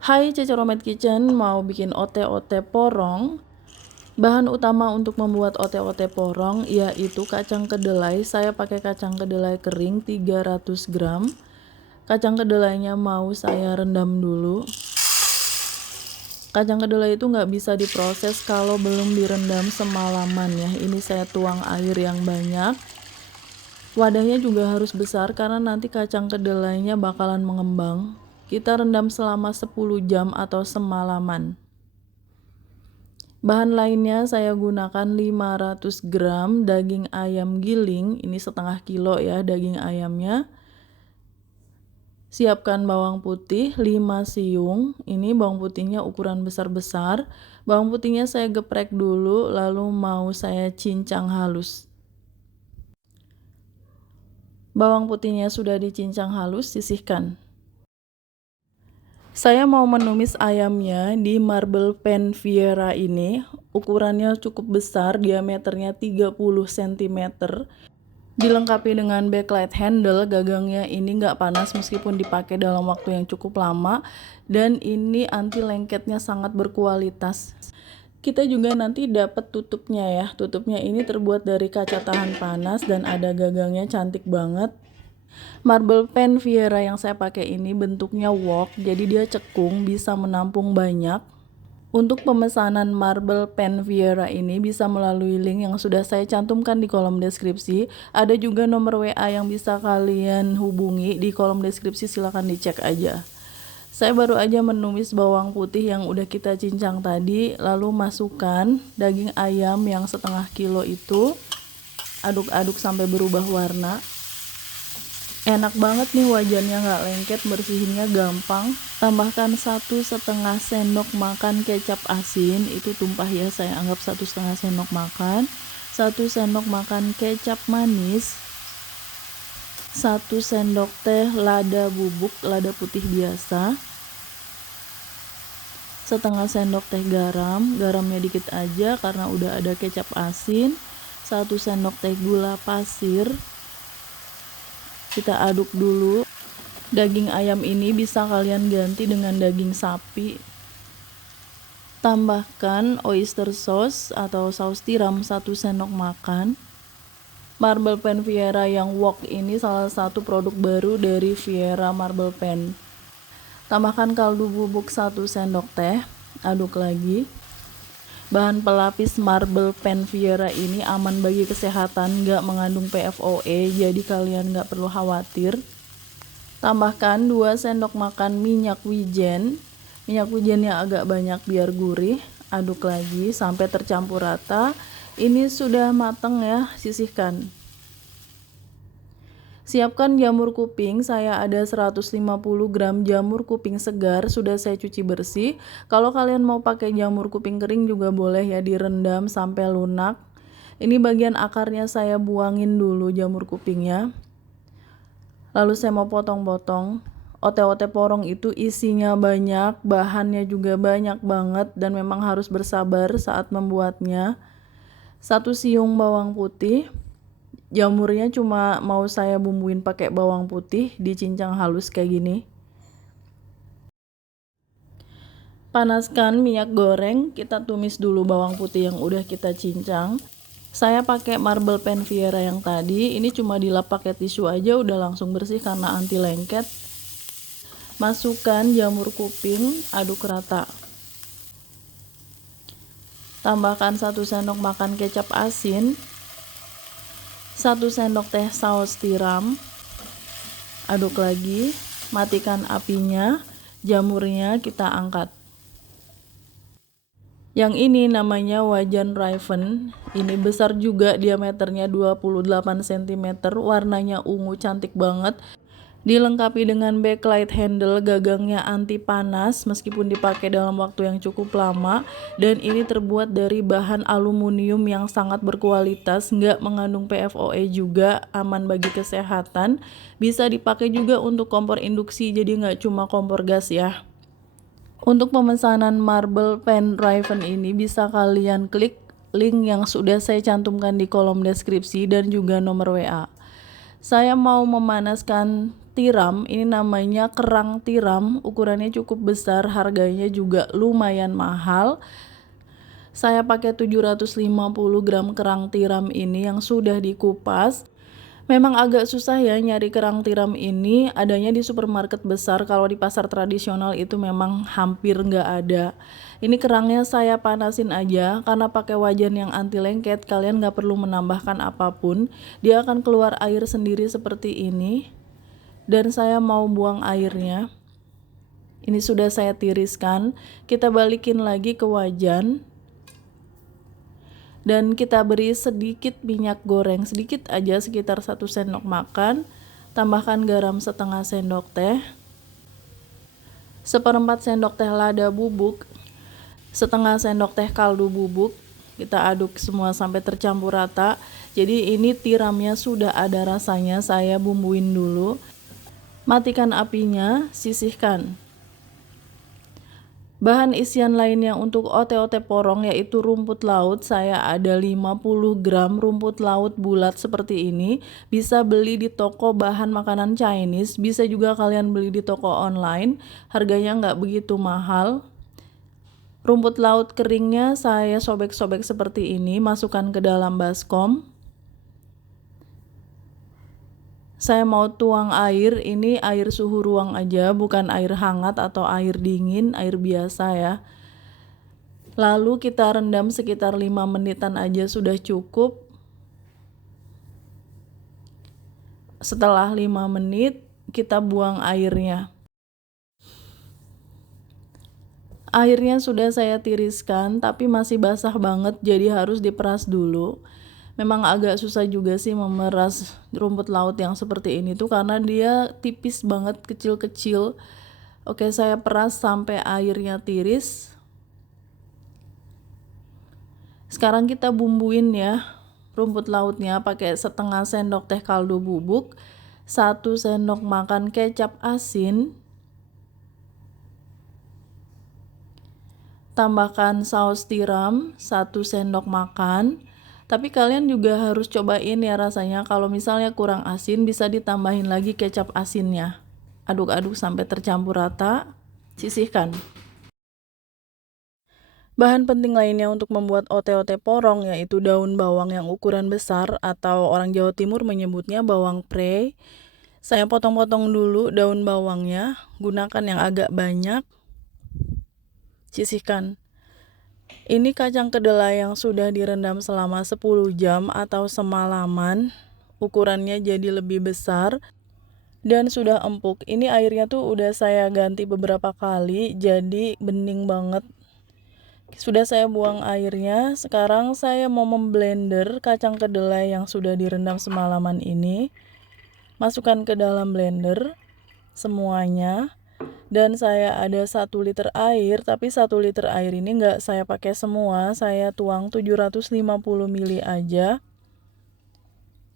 Hai Cece Romet Kitchen, mau bikin ote-ote porong. Bahan utama untuk membuat ote-ote porong yaitu kacang kedelai. Saya pakai kacang kedelai kering 300 gram. Kacang kedelainya mau saya rendam dulu. Kacang kedelai itu nggak bisa diproses kalau belum direndam semalaman ya. Ini saya tuang air yang banyak. Wadahnya juga harus besar karena nanti kacang kedelainya bakalan mengembang. Kita rendam selama 10 jam atau semalaman. Bahan lainnya saya gunakan 500 gram daging ayam giling, ini setengah kilo ya daging ayamnya. Siapkan bawang putih 5 siung, ini bawang putihnya ukuran besar-besar. Bawang putihnya saya geprek dulu lalu mau saya cincang halus. Bawang putihnya sudah dicincang halus, sisihkan. Saya mau menumis ayamnya di marble pan Viera ini. Ukurannya cukup besar, diameternya 30 cm. Dilengkapi dengan backlight handle, gagangnya ini nggak panas meskipun dipakai dalam waktu yang cukup lama. Dan ini anti lengketnya sangat berkualitas. Kita juga nanti dapat tutupnya ya. Tutupnya ini terbuat dari kaca tahan panas dan ada gagangnya, cantik banget. Marble pan Viera yang saya pakai ini bentuknya wok, jadi dia cekung, bisa menampung banyak. Untuk pemesanan marble pan Viera ini bisa melalui link yang sudah saya cantumkan di kolom deskripsi. Ada juga nomor WA yang bisa kalian hubungi di kolom deskripsi, silahkan dicek aja. Saya baru aja menumis bawang putih yang udah kita cincang tadi, lalu masukkan daging ayam yang setengah kilo itu. Aduk-aduk sampai berubah warna. Enak banget nih, wajannya nggak lengket, bersihinnya gampang. Tambahkan 1,5 sendok makan kecap asin, itu tumpah ya, saya anggap 1,5 sendok makan. 1 sendok makan kecap manis. 1 sendok teh lada bubuk, lada putih biasa. Setengah sendok teh garam, garamnya dikit aja karena udah ada kecap asin. 1 sendok teh gula pasir. Kita aduk dulu. Daging ayam ini bisa kalian ganti dengan daging sapi. Tambahkan oyster sauce atau saus tiram 1 sendok makan. Marble pan Viera yang wok ini salah satu produk baru dari Viera Marble Pan. Tambahkan kaldu bubuk 1 sendok teh. Aduk lagi. Bahan pelapis marble pan Viera ini aman bagi kesehatan, nggak mengandung PFOA, jadi kalian nggak perlu khawatir. Tambahkan 2 sendok makan minyak wijen. Minyak wijennya agak banyak biar gurih. Aduk lagi sampai tercampur rata. Ini sudah mateng ya, sisihkan. Siapkan jamur kuping, saya ada 150 gram jamur kuping segar, sudah saya cuci bersih. Kalau kalian mau pakai jamur kuping kering juga boleh ya, direndam sampai lunak. Ini bagian akarnya saya buangin dulu jamur kupingnya. Lalu saya mau potong-potong. Ote-ote porong itu isinya banyak, bahannya juga banyak banget dan memang harus bersabar saat membuatnya. 1 siung bawang putih. Jamurnya cuma mau saya bumbuin pakai bawang putih, dicincang halus kayak gini. Panaskan minyak goreng, kita tumis dulu bawang putih yang udah kita cincang. Saya pakai marble pan Viera yang tadi, ini cuma dilap pakai tisu aja udah langsung bersih karena anti lengket. Masukkan jamur kuping, aduk rata. Tambahkan 1 sendok makan kecap asin. 1 sendok teh saus tiram. Aduk lagi, matikan apinya, jamurnya kita angkat. Yang ini namanya wajan Raven. Ini besar juga, diameternya 28 cm, warnanya ungu, cantik banget. Dilengkapi dengan backlight handle, gagangnya anti panas meskipun dipakai dalam waktu yang cukup lama. Dan ini terbuat dari bahan aluminium yang sangat berkualitas, nggak mengandung PFOA juga, aman bagi kesehatan. Bisa dipakai juga untuk kompor induksi, jadi nggak cuma kompor gas ya. Untuk pemesanan marble pan Raven ini bisa kalian klik link yang sudah saya cantumkan di kolom deskripsi dan juga nomor WA. Saya mau memanaskan tiram. Ini namanya kerang tiram, ukurannya cukup besar, harganya juga lumayan mahal. Saya pakai 750 gram kerang tiram ini yang sudah dikupas. Memang agak susah ya nyari kerang tiram ini, adanya di supermarket besar. Kalau di pasar tradisional itu memang hampir nggak ada. Ini kerangnya saya panasin aja, karena pakai wajan yang anti lengket, kalian nggak perlu menambahkan apapun. Dia akan keluar air sendiri seperti ini. Dan saya mau buang airnya. Ini sudah saya tiriskan, kita balikin lagi ke wajan. Dan kita beri sedikit minyak goreng, sedikit aja, sekitar 1 sendok makan. Tambahkan garam setengah sendok teh, 1/4 sendok teh lada bubuk, setengah sendok teh kaldu bubuk. Kita aduk semua sampai tercampur rata. Jadi ini tiramnya sudah ada rasanya, saya bumbuin dulu. Matikan apinya, sisihkan. Bahan isian lainnya untuk ote-ote porong yaitu rumput laut. Saya ada 50 gram rumput laut bulat seperti ini. Bisa beli di toko bahan makanan Chinese, bisa juga kalian beli di toko online. Harganya nggak begitu mahal. Rumput laut keringnya saya sobek-sobek seperti ini, masukkan ke dalam baskom. Saya mau tuang air, ini air suhu ruang aja, bukan air hangat atau air dingin, air biasa ya. Lalu kita rendam sekitar 5 menitan aja sudah cukup. Setelah 5 menit, kita buang airnya. Airnya sudah saya tiriskan, tapi masih basah banget, jadi harus diperas dulu. Memang agak susah juga sih memeras rumput laut yang seperti ini tuh, karena dia tipis banget, kecil-kecil. Oke, saya peras sampai airnya tiris. Sekarang kita bumbuin ya rumput lautnya, pakai setengah sendok teh kaldu bubuk, 1 sendok makan kecap asin, tambahkan saus tiram 1 sendok makan. Tapi kalian juga harus cobain ya rasanya. Kalau misalnya kurang asin, bisa ditambahin lagi kecap asinnya. Aduk-aduk sampai tercampur rata, sisihkan. Bahan penting lainnya untuk membuat ote-ote porong yaitu daun bawang yang ukuran besar, atau orang Jawa Timur menyebutnya bawang prei. Saya potong-potong dulu daun bawangnya, gunakan yang agak banyak. Sisihkan. Ini kacang kedelai yang sudah direndam selama 10 jam atau semalaman. Ukurannya jadi lebih besar dan sudah empuk. Ini airnya tuh udah saya ganti beberapa kali, jadi bening banget. Sudah saya buang airnya. Sekarang saya mau memblender kacang kedelai yang sudah direndam semalaman ini. Masukkan ke dalam blender semuanya. Dan saya ada 1 liter air, tapi 1 liter air ini nggak saya pakai semua, saya tuang 750 ml aja.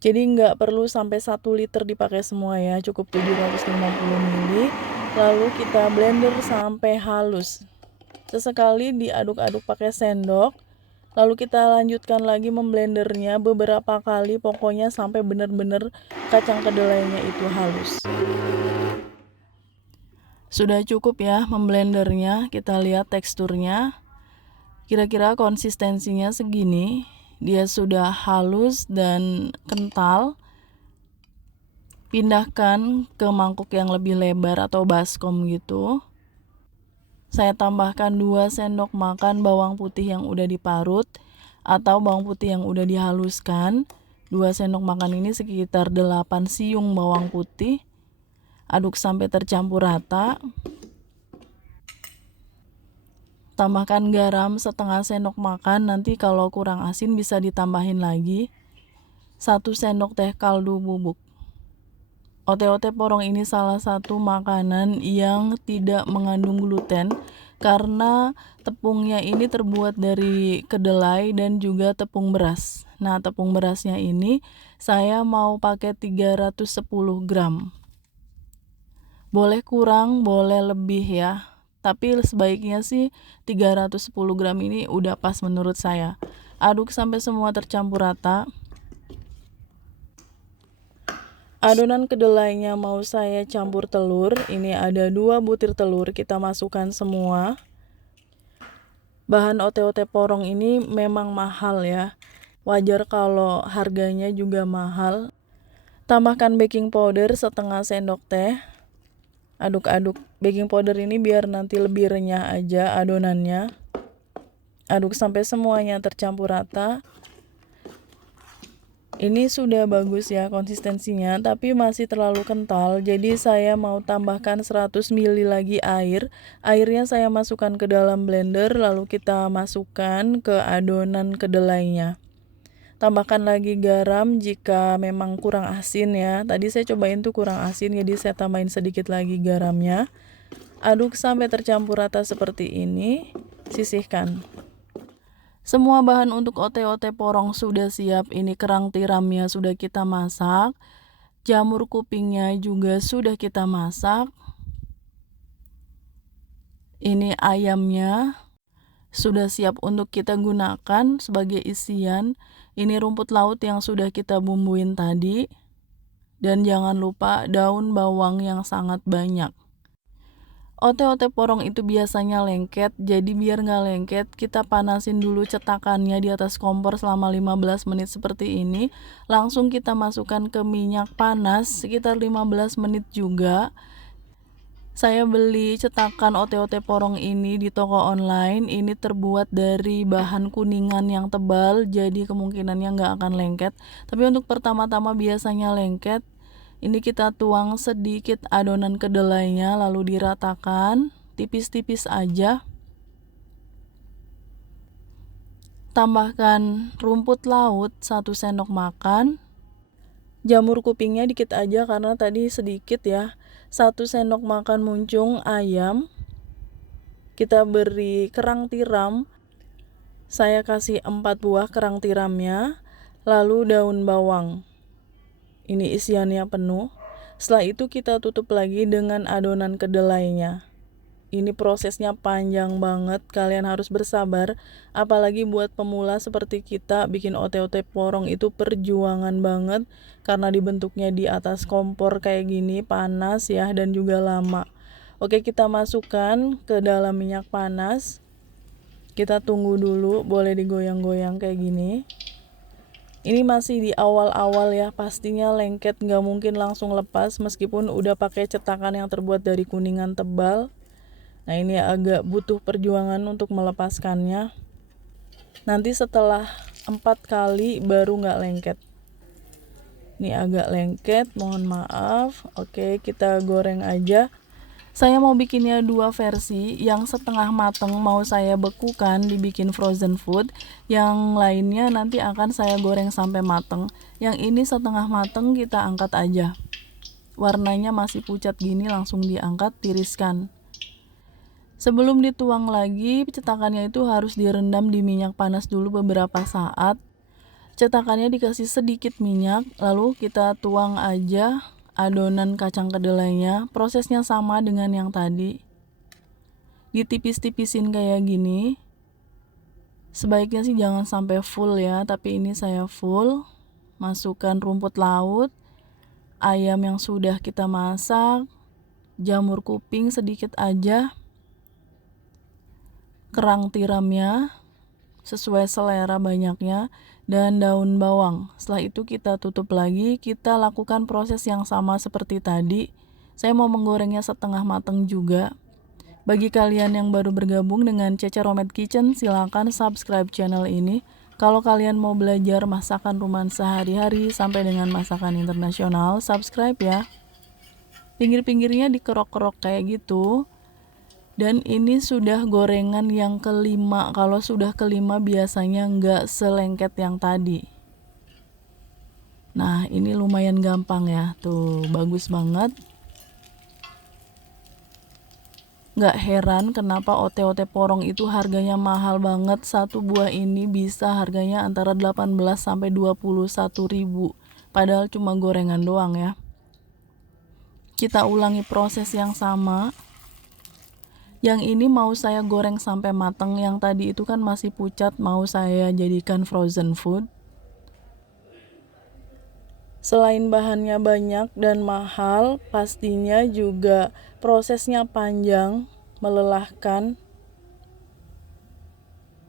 Jadi nggak perlu sampai 1 liter dipakai semua ya, cukup 750 ml. Lalu kita blender sampai halus. Sesekali diaduk-aduk pakai sendok. Lalu kita lanjutkan lagi memblendernya beberapa kali, pokoknya sampai benar-benar kacang kedelainya itu halus. Sudah cukup ya memblendernya, kita lihat teksturnya. Kira-kira konsistensinya segini. Dia sudah halus dan kental. Pindahkan ke mangkuk yang lebih lebar atau baskom gitu. Saya tambahkan 2 sendok makan bawang putih yang udah diparut atau bawang putih yang udah dihaluskan. 2 sendok makan ini sekitar 8 siung bawang putih. Aduk sampai tercampur rata. Tambahkan garam setengah sendok makan, nanti kalau kurang asin bisa ditambahin lagi. 1 sendok teh kaldu bubuk. Ote-ote porong ini salah satu makanan yang tidak mengandung gluten karena tepungnya ini terbuat dari kedelai dan juga tepung beras. Nah, tepung berasnya ini saya mau pakai 310 gram. Boleh kurang, boleh lebih ya. Tapi sebaiknya sih 310 gram ini udah pas menurut saya. Aduk sampai semua tercampur rata. Adonan kedelainya mau saya campur telur. Ini ada 2 butir telur, kita masukkan semua. Bahan ote-ote porong ini memang mahal ya. Wajar kalau harganya juga mahal. Tambahkan baking powder setengah sendok teh. Aduk-aduk baking powder ini biar nanti lebih renyah aja adonannya. Aduk sampai semuanya tercampur rata. Ini sudah bagus ya konsistensinya, tapi masih terlalu kental. Jadi saya mau tambahkan 100 ml lagi air. Airnya saya masukkan ke dalam blender, lalu kita masukkan ke adonan kedelainya. Tambahkan lagi garam jika memang kurang asin ya. Tadi saya cobain tuh kurang asin, jadi saya tambahin sedikit lagi garamnya. Aduk sampai tercampur rata seperti ini. Sisihkan. Semua bahan untuk ote-ote porong sudah siap. Ini kerang tiramnya sudah kita masak. Jamur kupingnya juga sudah kita masak. Ini ayamnya sudah siap untuk kita gunakan sebagai isian. Ini rumput laut yang sudah kita bumbuin tadi. Dan jangan lupa daun bawang yang sangat banyak. Ote-ote porong itu biasanya lengket, jadi biar nggak lengket kita panasin dulu cetakannya di atas kompor selama 15 menit seperti ini. Langsung kita masukkan ke minyak panas sekitar 15 menit juga. Saya beli cetakan ote-ote porong ini di toko online. Ini terbuat dari bahan kuningan yang tebal, jadi kemungkinannya nggak akan lengket. Tapi untuk pertama-tama biasanya lengket. Ini kita tuang sedikit adonan kedelainya lalu diratakan, tipis-tipis aja. Tambahkan rumput laut 1 sendok makan. Jamur kupingnya dikit aja karena tadi sedikit ya. 1 sendok makan muncung ayam. Kita beri kerang tiram. Saya kasih 4 buah kerang tiramnya. Lalu daun bawang. Ini isiannya penuh. Setelah itu kita tutup lagi dengan adonan kedelainya. Ini prosesnya panjang banget, kalian harus bersabar. Apalagi buat pemula seperti kita, bikin ote-ote porong itu perjuangan banget. Karena dibentuknya di atas kompor kayak gini, panas ya, dan juga lama. Oke, kita masukkan ke dalam minyak panas. Kita tunggu dulu, boleh digoyang-goyang kayak gini. Ini masih di awal-awal ya, pastinya lengket, nggak mungkin langsung lepas meskipun udah pakai cetakan yang terbuat dari kuningan tebal. Nah ini agak butuh perjuangan untuk melepaskannya. Nanti setelah 4 kali baru nggak lengket. Ini agak lengket, mohon maaf. Oke, kita goreng aja. Saya mau bikinnya 2 versi, yang setengah mateng mau saya bekukan dibikin frozen food, yang lainnya nanti akan saya goreng sampai mateng. Yang ini setengah mateng kita angkat aja. Warnanya masih pucat gini langsung diangkat, tiriskan. Sebelum dituang lagi, cetakannya itu harus direndam di minyak panas dulu beberapa saat. Cetakannya dikasih sedikit minyak, lalu kita tuang aja adonan kacang kedelainya. Prosesnya sama dengan yang tadi. Ditipis-tipisin kayak gini. Sebaiknya sih jangan sampai full ya, tapi ini saya full. Masukkan rumput laut, ayam yang sudah kita masak, jamur kuping sedikit aja, kerang tiramnya sesuai selera banyaknya, dan daun bawang. Setelah itu kita tutup lagi, kita lakukan proses yang sama seperti tadi. Saya mau menggorengnya setengah matang juga. Bagi kalian yang baru bergabung dengan Cece Romet Kitchen, silakan subscribe channel ini. Kalau kalian mau belajar masakan rumahan sehari-hari sampai dengan masakan internasional, subscribe ya. Pinggir-pinggirnya dikerok-kerok kayak gitu. Dan ini sudah gorengan yang kelima. Kalau sudah kelima biasanya nggak selengket yang tadi. Nah ini lumayan gampang ya. Tuh bagus banget. Nggak heran kenapa ote-ote porong itu harganya mahal banget. Satu buah ini bisa harganya antara 18 sampai 21 ribu. Padahal cuma gorengan doang ya. Kita ulangi proses yang sama. Yang ini mau saya goreng sampai matang, yang tadi itu kan masih pucat, mau saya jadikan frozen food. Selain bahannya banyak dan mahal, pastinya juga prosesnya panjang, melelahkan.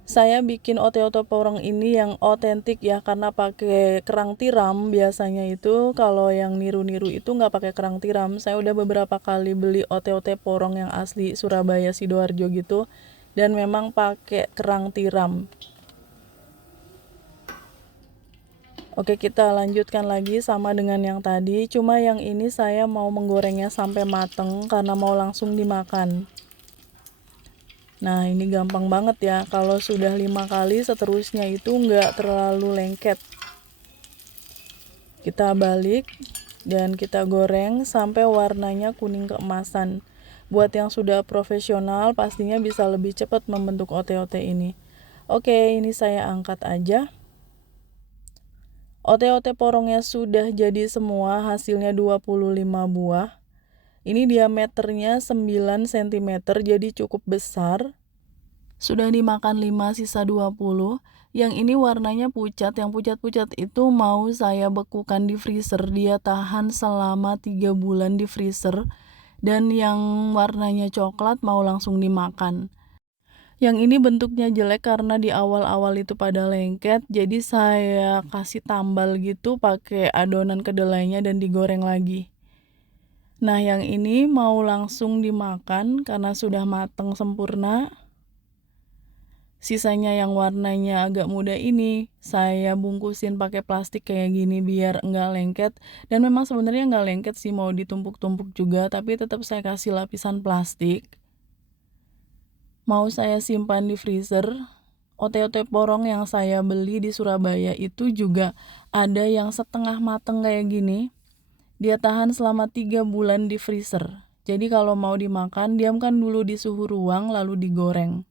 Saya bikin ote-ote porong ini yang otentik ya, karena pakai kerang tiram. Biasanya itu kalau yang niru-niru itu nggak pakai kerang tiram. Saya udah beberapa kali beli ote-ote porong yang asli Surabaya Sidoarjo gitu, dan memang pakai kerang tiram. Oke, kita lanjutkan lagi sama dengan yang tadi. Cuma yang ini saya mau menggorengnya sampai mateng karena mau langsung dimakan. Nah, ini gampang banget ya. Kalau sudah 5 kali seterusnya itu nggak terlalu lengket. Kita balik dan kita goreng sampai warnanya kuning keemasan. Buat yang sudah profesional pastinya bisa lebih cepat membentuk ote-ote ini. Oke, ini saya angkat aja. Ote-ote porongnya sudah jadi semua, hasilnya 25 buah. Ini diameternya 9 cm, jadi cukup besar. Sudah dimakan 5, sisa 20. Yang ini warnanya pucat, yang pucat-pucat itu mau saya bekukan di freezer. Dia tahan selama 3 bulan di freezer. Dan yang warnanya coklat mau langsung dimakan. Yang ini bentuknya jelek karena di awal-awal itu pada lengket, jadi saya kasih tambal gitu pakai adonan kedelainya dan digoreng lagi. Nah, yang ini mau langsung dimakan karena sudah mateng sempurna. Sisanya yang warnanya agak muda ini saya bungkusin pakai plastik kayak gini biar enggak lengket. Dan memang sebenarnya enggak lengket sih, mau ditumpuk-tumpuk juga, tapi tetap saya kasih lapisan plastik. Mau saya simpan di freezer. Ote-ote porong yang saya beli di Surabaya itu juga ada yang setengah mateng kayak gini. Dia tahan selama 3 bulan di freezer. Jadi kalau mau dimakan, diamkan dulu di suhu ruang lalu digoreng.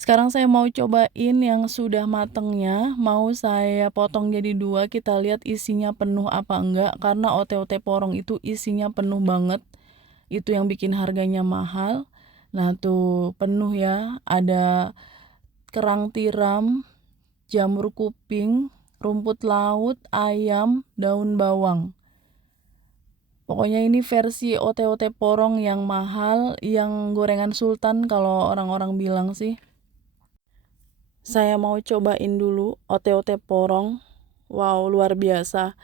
Sekarang saya mau cobain yang sudah matengnya. Mau saya potong jadi 2, kita lihat isinya penuh apa enggak. Karena ote-ote porong itu isinya penuh banget. Itu yang bikin harganya mahal. Nah tuh penuh ya, ada kerang tiram, jamur kuping, rumput laut, ayam, daun bawang. Pokoknya ini versi ote-ote porong yang mahal, yang gorengan sultan kalau orang-orang bilang sih. Saya mau cobain dulu ote-ote porong. Wow, luar biasa.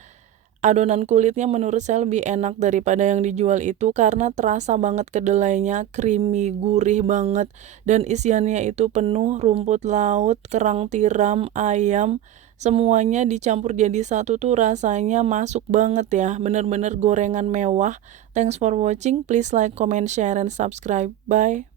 Adonan kulitnya menurut saya lebih enak daripada yang dijual itu karena terasa banget kedelainya, creamy, gurih banget. Dan isiannya itu penuh rumput laut, kerang tiram, ayam. Semuanya dicampur jadi satu tuh rasanya masuk banget ya. Bener-bener gorengan mewah. Thanks for watching. Please like, comment, share, and subscribe. Bye.